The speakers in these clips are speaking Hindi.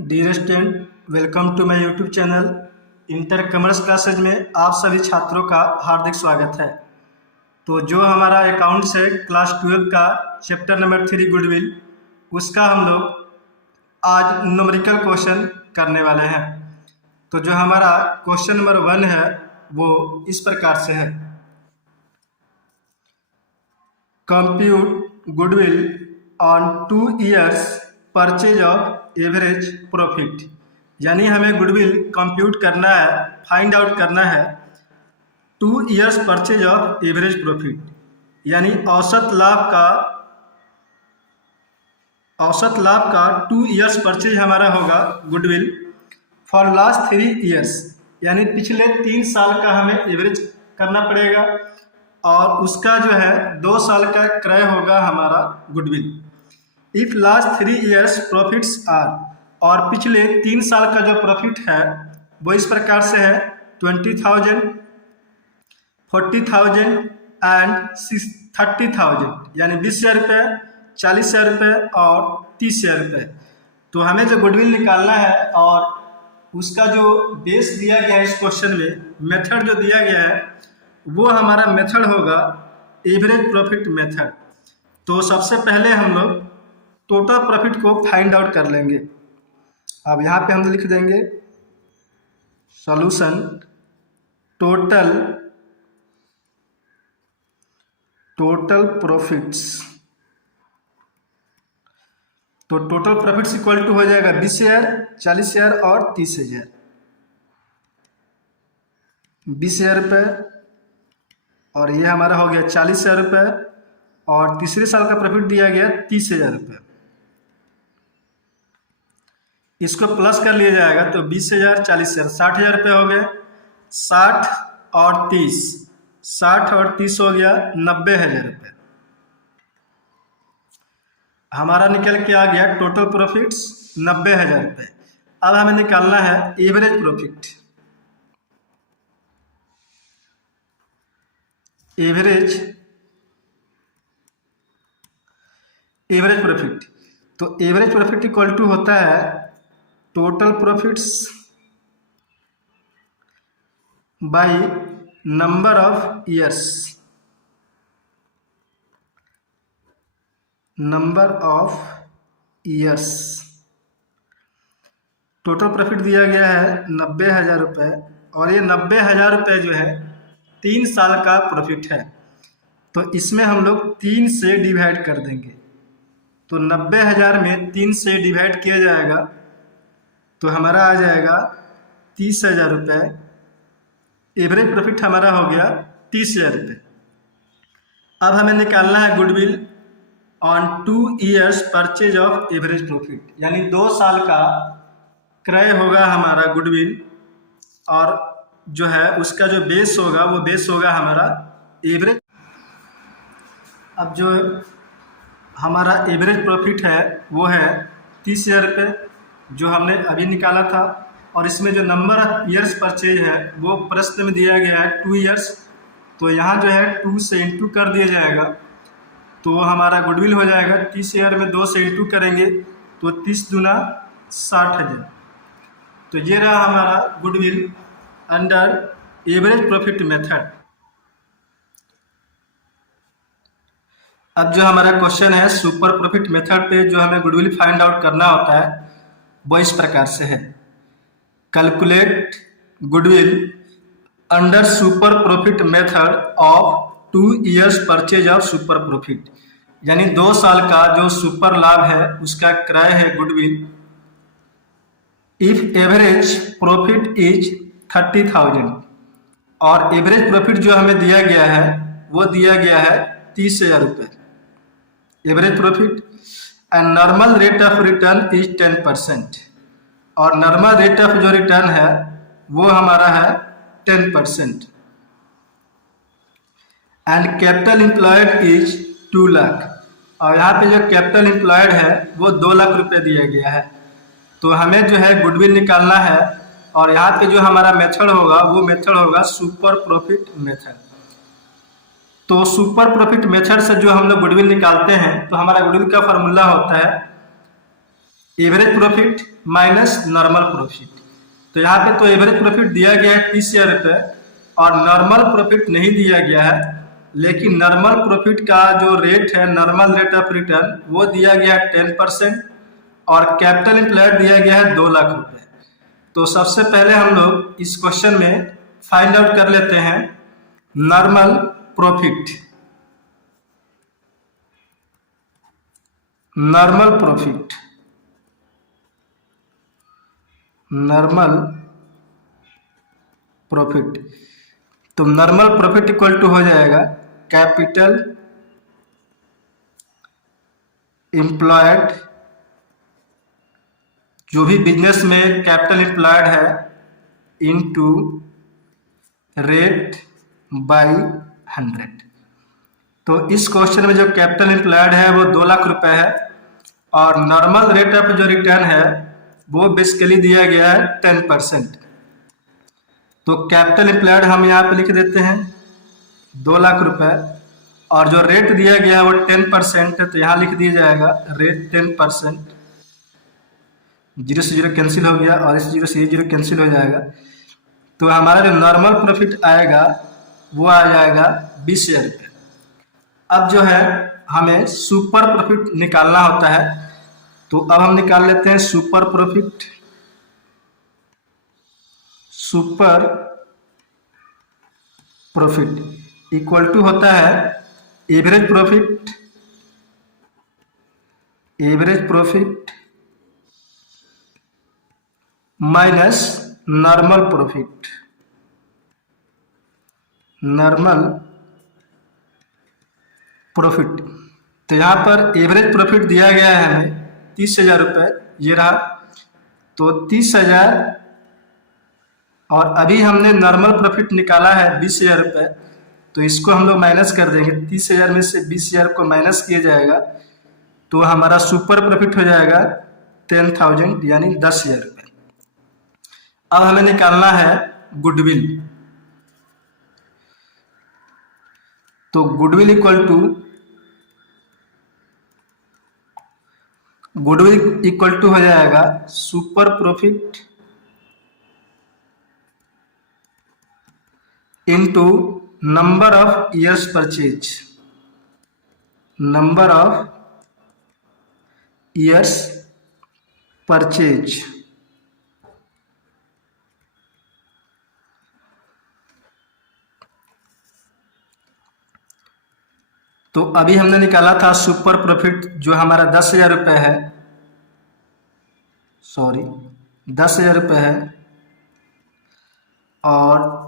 Dear student, welcome to my YouTube channel inter commerce classes में आप सभी छात्रों का हार्दिक स्वागत है। तो जो हमारा अकाउंट्स है क्लास 12 का चैप्टर नंबर 3 गुडविल, उसका हम लोग आज न्यूमेरिकल क्वेश्चन करने वाले हैं। तो जो हमारा क्वेश्चन नंबर 1 है वो इस प्रकार से है, compute goodwill on 2 years purchase of average profit. यानी हमें गुडविल कंप्यूट करना है, फाइंड आउट करना है 2 years purchase of average profit, यानी औसत लाभ का 2 years परचेज हमारा होगा गुडविल फॉर लास्ट 3 years, यानी पिछले 3 साल का हमें एवरेज करना पड़ेगा और उसका जो है 2 साल का क्रय होगा हमारा goodwill. If last 3 years profits are, और पिछले 3 साल का जो प्रॉफिट है वो इस प्रकार से है 20,000, 40,000 एंड 30,000, यानी 20,000 रुपये, 40,000 रुपये और 30,000 रुपये। तो हमें जो गुडविल निकालना है और उसका जो बेस दिया गया है इस क्वेश्चन में, मेथड जो दिया गया है वो हमारा मेथड होगा एवरेज प्रॉफिट मेथड। तो सबसे पहले हम लोग टोटल प्रॉफिट को फाइंड आउट कर लेंगे। अब यहाँ पे हम लिख देंगे सॉल्यूशन टोटल प्रॉफिट्स। तो टोटल प्रॉफिट्स इक्वल टू हो जाएगा 20,000, 40,000 और 30,000। 20,000 रुपये और ये हमारा हो गया 40,000 रुपये और तीसरे साल का प्रॉफिट दिया गया 30,000 रुपये। इसको प्लस कर लिया जाएगा तो 20,000, 40,000, 60,000 रुपये हो गए। 60 और 30, 60 और 30 हो गया 90,000 रुपये। हमारा निकल के आ गया टोटल प्रॉफिट्स 90,000 रुपये। अब हमें निकालना है एवरेज प्रॉफिट। एवरेज प्रॉफिट, तो एवरेज प्रॉफिट इक्वल टू होता है total profits by number of years. Total profit दिया गया है 90,000 रुपये और ये 90,000 रुपये जो है 3 साल का प्रॉफिट है। तो इसमें हम लोग 3 से डिवाइड कर देंगे। तो 90,000 में 3 से डिवाइड किया जाएगा तो हमारा आ जाएगा 30,000 रुपये। एवरेज प्रॉफिट हमारा हो गया 30,000 रुपये। अब हमें निकालना है goodwill on 2 years purchase of average profit, यानी 2 साल का क्रय होगा हमारा गुडविल और जो है उसका जो बेस होगा वो बेस होगा हमारा एवरेज। अब जो हमारा एवरेज प्रॉफिट है वो है 30,000 रुपये जो हमने अभी निकाला था, और इसमें जो नंबर ऑफ ईयर्स परचेज है वो प्रश्न में दिया गया है 2 years। तो यहाँ जो है 2 से इंटू कर दिया जाएगा तो हमारा गुडविल हो जाएगा 30,000 में 2 से इंटू करेंगे तो 30 दूना 60,000। तो ये रहा हमारा goodwill under average profit method. अब जो हमारा क्वेश्चन है सुपर प्रॉफिट मेथड पे जो हमें गुडविल फाइंड आउट करना होता है वो इस प्रकार से है, calculate goodwill under super profit method of 2 years purchase of super profit, यानी 2 साल का जो सुपर लाभ है उसका क्रय है goodwill. If average profit is 30,000 और एवरेज प्रॉफिट जो हमें दिया गया है वो दिया गया है 30,000 रुपये average profit, and normal rate of return is 10%, और नॉर्मल रेट ऑफ जो रिटर्न है वो हमारा है 10%, and capital employed is 2 lakh, और यहाँ पे जो कैपिटल एम्प्लॉयड है वो 2 लाख रुपए दिया गया है। तो हमें जो है गुडविल निकालना है और यहाँ पे जो हमारा मेथड होगा वो मेथड होगा सुपर प्रॉफिट मेथड। तो सुपर प्रॉफिट मेथड से जो हम लोग गुडविल निकालते हैं तो हमारा गुडविल का फॉर्मूला होता है average profit minus normal profit. तो यहाँ पे तो एवरेज प्रॉफिट दिया गया है 30,000 रुपये और नॉर्मल प्रॉफिट नहीं दिया गया है, लेकिन नॉर्मल प्रॉफिट का जो रेट है, नॉर्मल रेट ऑफ रिटर्न, वो दिया गया है 10% और कैपिटल एम्प्लॉयड दिया गया है 2 लाख रुपए। तो सबसे पहले हम लोग इस क्वेश्चन में फाइंड आउट कर लेते हैं normal profit. Normal profit, normal profit, तो नॉर्मल प्रॉफिट इक्वल टू हो जाएगा कैपिटल एम्प्लॉयड, जो भी बिजनेस में कैपिटल एम्प्लॉयड है, इनटू रेट बाई 100। तो इस क्वेश्चन में जो कैपिटल एम्प्लॉयड है वो 2 लाख रुपए है और नॉर्मल रेट ऑफ जो रिटर्न है वो बेसिकली दिया गया है 10%। तो कैपिटल एम्प्लॉयड हम यहाँ पे लिख देते हैं 2 लाख रुपए और जो रेट दिया गया है वो 10% है, तो यहाँ लिख दिया जाएगा रेट 10%। 0 से 0 कैंसिल हो गया और इस 0 से ये 0 कैंसिल हो जाएगा। तो हमारा जो नॉर्मल प्रॉफिट आएगा वो आ जाएगा 20,000 रुपये। अब जो है हमें सुपर प्रॉफिट निकालना होता है, तो अब हम निकाल लेते हैं super profit. Super profit equal to होता है average profit, average profit minus normal profit, normal profit. तो यहाँ पर एवरेज प्रॉफिट दिया गया है हमें 30,000 रुपये, ये रहा। तो 30,000 और अभी हमने नॉर्मल प्रॉफिट निकाला है 20,000 रुपये, तो इसको हम लोग माइनस कर देंगे। 30,000 में से 20,000 को माइनस किया जाएगा तो हमारा सुपर प्रॉफिट हो जाएगा 10,000 यानी 10,000 रुपये। अब हमें निकालना है गुडविल। तो goodwill equal to, goodwill equal to हो जाएगा super profit into number of years purchase, number of years purchase. तो अभी हमने निकाला था सुपर प्रॉफिट जो हमारा 10,000 रुपये है, सॉरी 10,000 रुपये है, और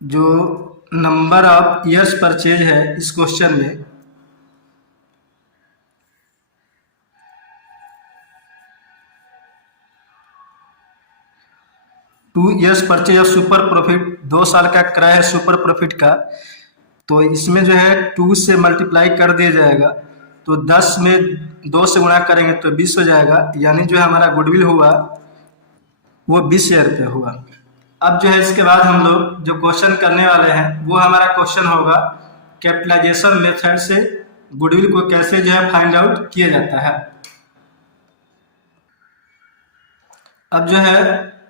जो नंबर ऑफ ईयर्स परचेज है इस क्वेश्चन में two years purchase of super profit, 2 साल का क्रय है सुपर प्रॉफिट का। तो इसमें जो है 2 से मल्टीप्लाई कर दिया जाएगा, तो 10 में 2 से गुणा करेंगे तो 20 हो जाएगा, यानी जो हमारा गुडविल हुआ वो 20,000 रुपये हुआ। अब जो है इसके बाद हम लोग जो क्वेश्चन करने वाले हैं वो हमारा क्वेश्चन होगा कैपिटलाइजेशन मेथड से गुडविल को कैसे जो है फाइंड आउट किया जाता है। अब जो है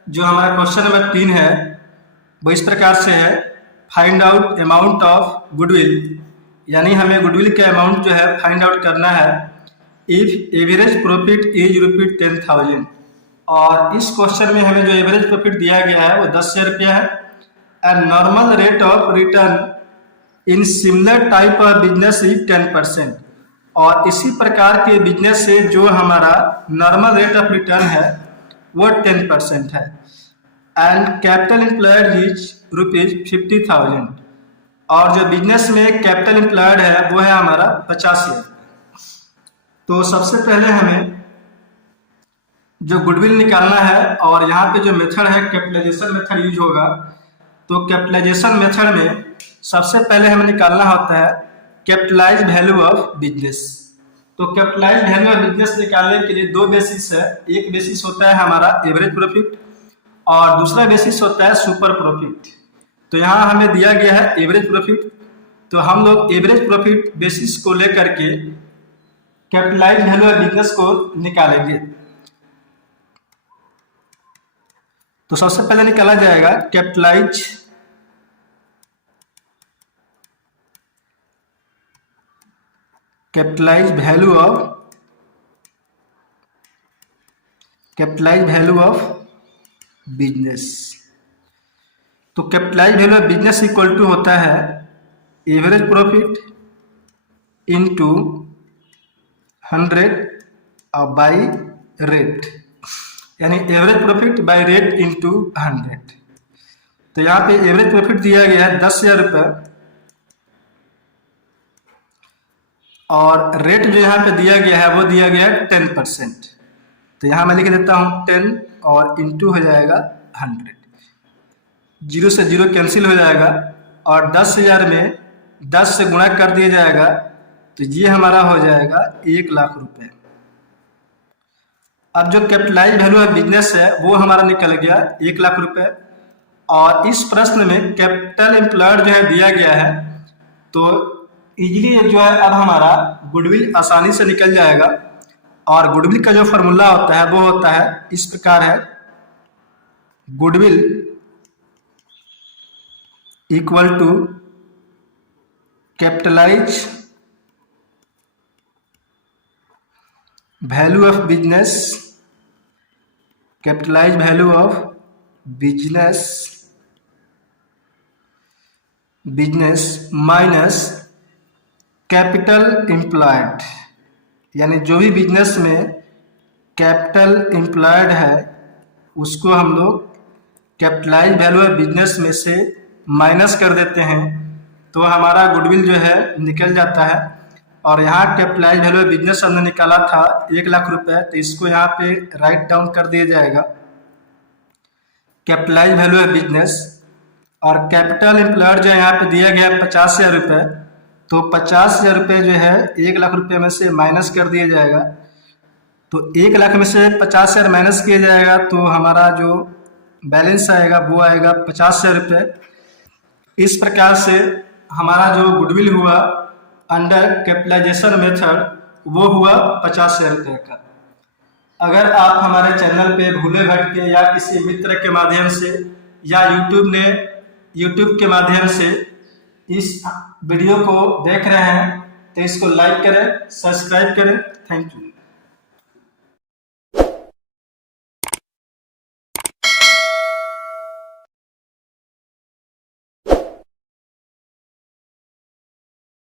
जो हमारा क्वेश्चन नंबर 3 है वो इस प्रकार से है, find out amount of goodwill, यानी हमें गुडविल का अमाउंट जो है फाइंड आउट करना है इफ एवरेज प्रॉफिट इज ₹10,000। और इस क्वेश्चन में हमें जो एवरेज प्रॉफिट दिया गया है वो 10,000 रुपया है and normal rate of return in similar type of business is 10%। और इसी प्रकार के बिजनेस से जो हमारा नॉर्मल रेट ऑफ रिटर्न है वो 10% है एंड कैपिटल एम्प्लॉयड इज ₹50,000। और जो बिजनेस में कैपिटल एम्प्लॉयड है वो है हमारा 50,000। तो सबसे पहले हमें जो गुडविल निकालना है और यहाँ पे जो मेथड है कैपिटलाइजेशन मेथड यूज होगा। तो कैपिटलाइजेशन मेथड में सबसे पहले हमें निकालना होता है कैपिटलाइज वैल्यू ऑफ बिजनेस। तो कैपिटलाइज वैल्यू ऑफ बिजनेस निकालने के लिए 2 बेसिस है, एक बेसिस होता है हमारा एवरेज प्रॉफिट और दूसरा बेसिस होता है सुपर प्रॉफिट। तो यहाँ हमें दिया गया है एवरेज प्रॉफिट, तो हम लोग एवरेज प्रॉफिट बेसिस को लेकर के कैपिटलाइज वैल्यू ऑफ बिजनेस को निकालेंगे। तो सबसे पहले निकाला जाएगा कैपिटलाइज वैल्यू ऑफ बिजनेस। तो capitalise value of business equal to होता है average profit into 100 by rate, यानी average profit by rate into 100। तो यहाँ पे एवरेज प्रॉफिट दिया गया है 10,000 रुपये और रेट जो यहाँ पे दिया गया है वो दिया गया है 10%। तो यहाँ मैं लिख देता हूँ 10 और इंटू हो जाएगा 100, 0 से 0 कैंसिल हो जाएगा और 10,000 में 10 से गुणा कर दिया जाएगा, तो ये हमारा हो जाएगा 1 लाख रुपए। अब जो कैपिटलाइज वैल्यू ऑफ बिजनेस है वो हमारा निकल गया 1 लाख रुपए। और इस प्रश्न में कैपिटल एम्प्लॉयड जो है दिया गया है, तो इजीली जो है अब हमारा गुडविल आसानी से निकल जाएगा। और गुडविल का जो फॉर्मूला होता है वो होता है इस प्रकार है, goodwill equal to capitalise value of business, capitalise value of business minus capital employed, यानी जो भी बिजनेस में कैपिटल एम्प्लॉयड है उसको हम लोग कैपिटलाइज वैल्यू ऑफ बिजनेस में से माइनस कर देते हैं, तो हमारा गुडविल जो है निकल जाता है। और यहाँ कैपिटलाइज वैल्यू ऑफ बिजनेस हमने निकाला था 1 लाख रुपए, तो इसको यहाँ पे राइट डाउन कर दिया जाएगा कैपिटलाइज वैल्यू ऑफ बिजनेस। और कैपिटल एम्प्लॉयड जो है यहाँ पे दिया गया 50,000 रुपये, तो 50,000 रुपये जो है 1 लाख रुपये में से माइनस कर दिया जाएगा। तो 1 लाख में से 50,000 माइनस किया जाएगा, तो हमारा जो बैलेंस आएगा वो आएगा 50,000 रुपये। इस प्रकार से हमारा जो गुडविल हुआ अंडर कैपिटलाइजेशन मेथड वो हुआ 50,000 रुपये का। अगर आप हमारे चैनल पे भूले भटके या किसी मित्र के माध्यम से या यूट्यूब के माध्यम से इस वीडियो को देख रहे हैं, तो इसको लाइक करें, सब्सक्राइब करें। Thank you.